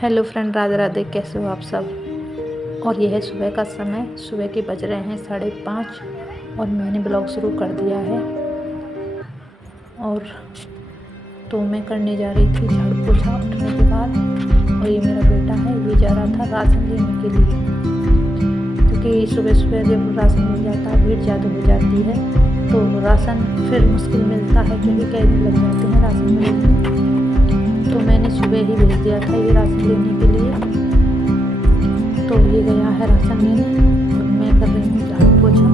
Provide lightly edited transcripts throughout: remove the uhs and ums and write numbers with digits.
Hello friend, Radhe Radhe. कैसे हो आप सब। और यह है सुबह का समय। सुबह के बज रहे हैं 5:30 और मैंने ब्लॉग शुरू कर दिया है। और तो मैं करने जा रही थी झाड़ू पोछा उठने के बाद। और ये मेरा बेटा है, ये जा रहा था राशन लेने के लिए, क्योंकि सुबह सुबह जब राशन मिल जाता है भीड़ ज़्यादा हो जाती है तो राशन फिर मुश्किल मिलता है, क्योंकि कई दिन लग जाते हैं राशन मिलने में। तो मैंने सुबह ही भेज दिया था ये राशन लेने के लिए। तो ये गया है राशन लेने और मैं कर रही हूँ झाड़ू पोछा।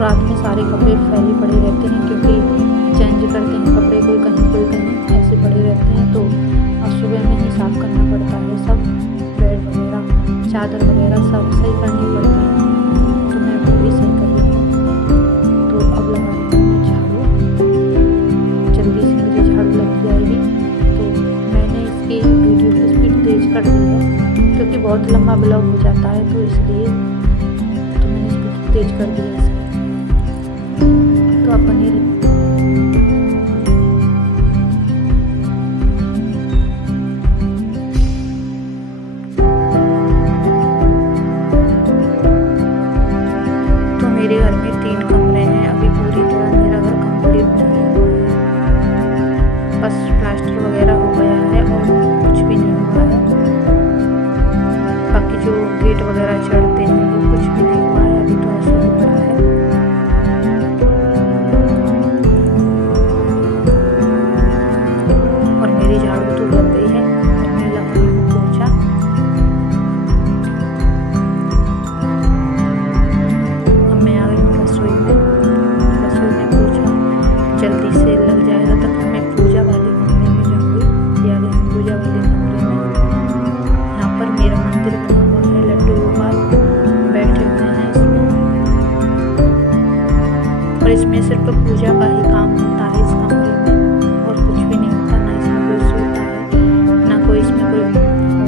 रात में सारे कपड़े फैले पड़े रहते हैं, क्योंकि चेंज करते हैं कपड़े, कोई कहीं ऐसे पड़े रहते हैं। तो अब सुबह में ही साफ़ करना पड़ता है सब, बेड वगैरह चादर वगैरह सब सही करनी पड़ती है। तो मैं वो भी सही कर रही हूँ। तो अब लगा रही हूँ मैं झाड़ू, जल्दी से मेरी झाड़ू लग जाएगी। तो मैंने इसकी वीडियो की स्पीड तेज़ कर दी है, क्योंकि बहुत लंबा ब्लॉग हो जाता है, तो इसलिए तो मैंने स्पीड तेज़ कर दी है इसकी। तो आप बने रहिए। मेरे घर में 3 कमरे हैं, अभी पूरी तरह मेरा घर कंप्लीट नहीं हुआ है, बस प्लास्टर वगैरह हो गया है और कुछ भी नहीं हुआ है। बाकी जो गेट वगैरह चढ़ते हैं वो कुछ भी नहीं हुआ है, अभी तो ऐसे ही पड़ा है। और मेरी झाड़ू तो लग गई है, मैं लगा रही हूँ पोछा। जल्दी से लग जाएगा तब मैं पूजा वाले कमरे में जाऊँगी। या पूजा वाले कमरे में यहाँ पर मेरा मंदिर बना हुआ है, लड्डू गोपाल बैठे हुए हैं इसमें। और इसमें सिर्फ पूजा का ही काम होता है इस कमरे में, और कुछ भी नहीं होता। ना इसमें कोई सोता है, ना कोई इसमें कोई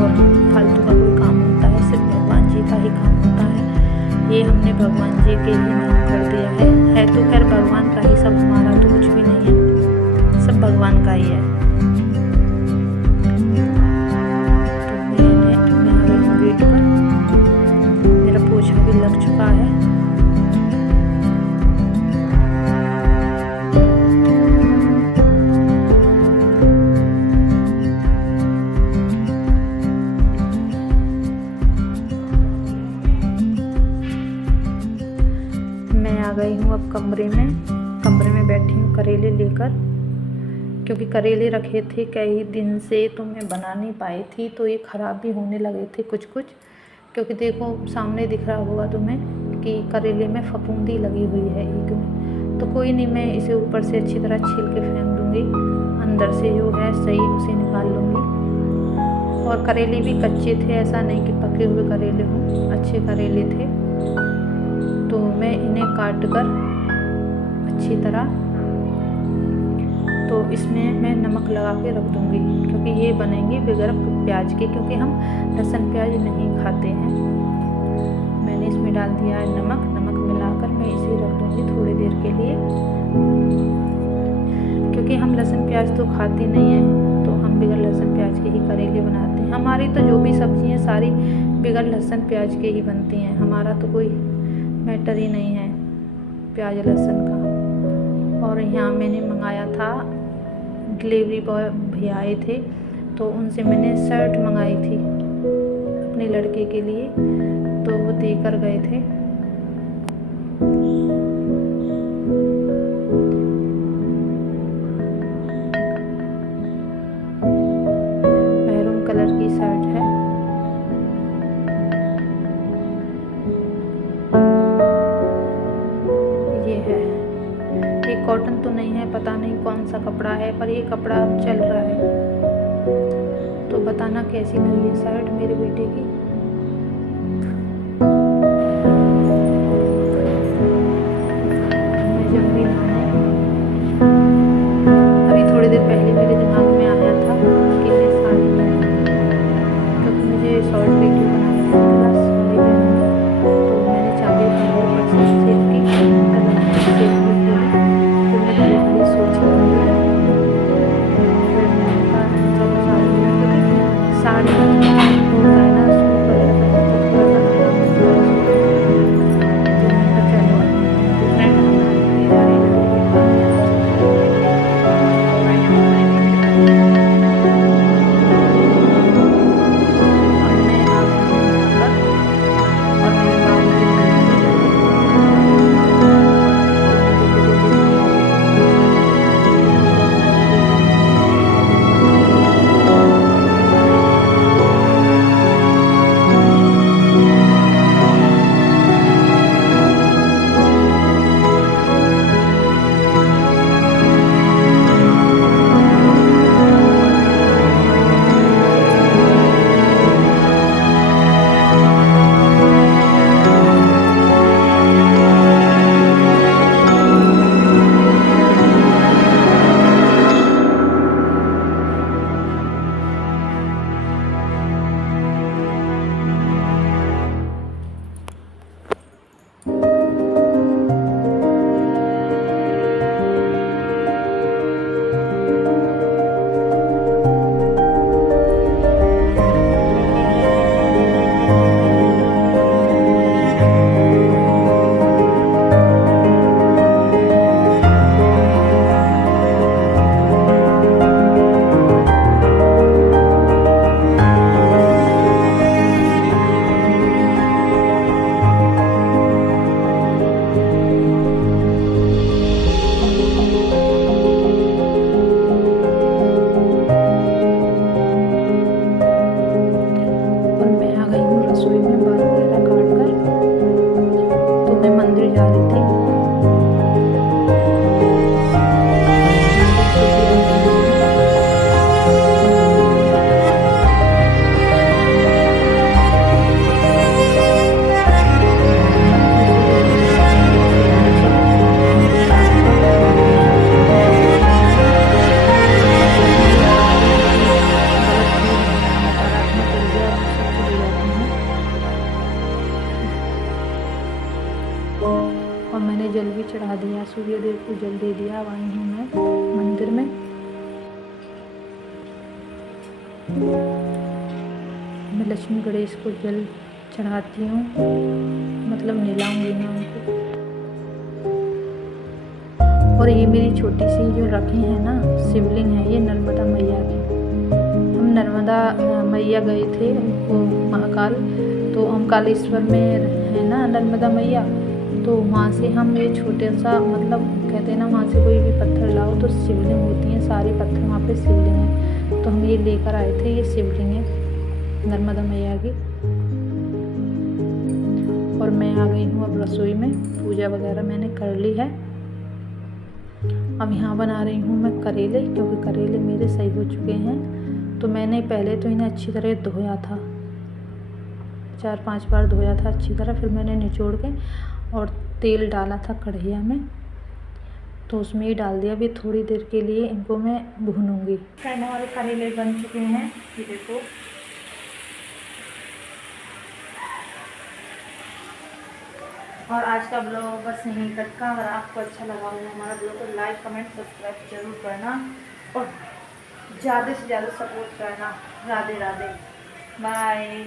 और फालतू का कोई काम होता है, सिर्फ भगवान जी का ही काम होता है। ये हमने भगवान जी के ही नाम कर दिया है तो खैर भगवान का ही सब, हमारा तो कुछ भी नहीं है, सब भगवान का ही है। तो मैं आ गई हूँ गेट पर, मेरा पोछा भी लग चुका है। मैं आ गई हूँ अब कमरे में बैठी हूँ करेले लेकर, क्योंकि करेले रखे थे कई दिन से तो मैं बना नहीं पाई थी, तो ये ख़राब भी होने लगे थे कुछ, क्योंकि देखो सामने दिख रहा होगा तुम्हें कि करेले में फफूंदी लगी हुई है एक में। तो कोई नहीं, मैं इसे ऊपर से अच्छी तरह छील के फेंक दूँगी, अंदर से जो है सही उसे निकाल लूँगी। और करेले भी कच्चे थे, ऐसा नहीं कि पके हुए करेले हों, अच्छे करेले थे। तो मैं इन्हें काट कर अच्छी तरह, तो इसमें मैं नमक लगा के रख दूँगी, क्योंकि ये बनेंगे बगैर प्याज के, क्योंकि हम लहसुन प्याज नहीं खाते हैं। मैंने इसमें डाल दिया है नमक मिलाकर मैं इसे रख दूँगी थोड़ी देर के लिए, क्योंकि हम लहसुन प्याज तो खाते नहीं हैं, तो हम बगैर लहसुन प्याज के ही करेले बनाते हैं। हमारी तो जो भी सब्जियाँ सारी बगैर लहसुन प्याज के ही बनती हैं, हमारा तो कोई मैटर ही नहीं है प्याज लहसुन का। और यहाँ मैंने मंगाया था, डिलीवरी बॉय भैया आए थे, तो उनसे मैंने शर्ट मंगाई थी अपने लड़के के लिए, तो वो देकर गए थे। मैरून कलर की शर्ट है। ये कॉटन तो नहीं है, पता नहीं कौन सा कपड़ा है, पर ये कपड़ा अब चल रहा है। तो बताना कैसी लगी है शर्ट मेरे बेटे की। मैं जब भी अभी थोड़ी देर पहले मेरे दिमाग में आया था कि मैं साड़ी पहनूं, क्योंकि मुझे शॉर्ट वीडियो बनाने का क्लास वाली पहनूंगी, तो मैंने मैं मंदिर जा रही थी। मंदिर से भी आई हूँ। और मैंने जल भी चढ़ा दिया, सूर्य देव को जल दे दिया। अब आई हूँ मैं मंदिर में। मैं लक्ष्मी गणेश को जल चढ़ाती हूँ, मतलब नहलाऊंगी मैं उनको। और ये मेरी छोटी सी जो रखी है ना शिवलिंग है, ये नर्मदा मैया की। हम नर्मदा मैया गए थे वो महाकाल, तो हम कालेश्वर में है ना नर्मदा मैया, तो वहाँ से हम ये छोटे सा मतलब कहते हैं ना, वहाँ से कोई भी पत्थर लाओ तो शिवलिंग होती हैं, सारे पत्थर वहाँ पे शिवलिंग है। तो हम ये लेकर आए थे, ये शिवलिंग है नर्मदा मैया की। और मैं आ गई हूँ अब रसोई में, पूजा वगैरह मैंने कर ली है। अब यहाँ बना रही हूँ मैं करेले, क्योंकि करेले मेरे सही हो चुके हैं। तो मैंने पहले तो इन्हें अच्छी तरह धोया था, 4-5 बार धोया था अच्छी तरह। फिर मैंने निचोड़ के और तेल डाला था कढ़ैया में, तो उसमें ही डाल दिया। अभी थोड़ी देर के लिए इनको मैं भूनूंगी। फ्रेंड हमारे करेले बन चुके हैं, ये देखो। और आज का ब्लॉग बस यहीं तक का। अगर आपको अच्छा लगा हो हमारा ब्लॉग तो लाइक कमेंट सब्सक्राइब जरूर करना और ज़्यादा से ज़्यादा सपोर्ट करना। राधे राधे, बाय।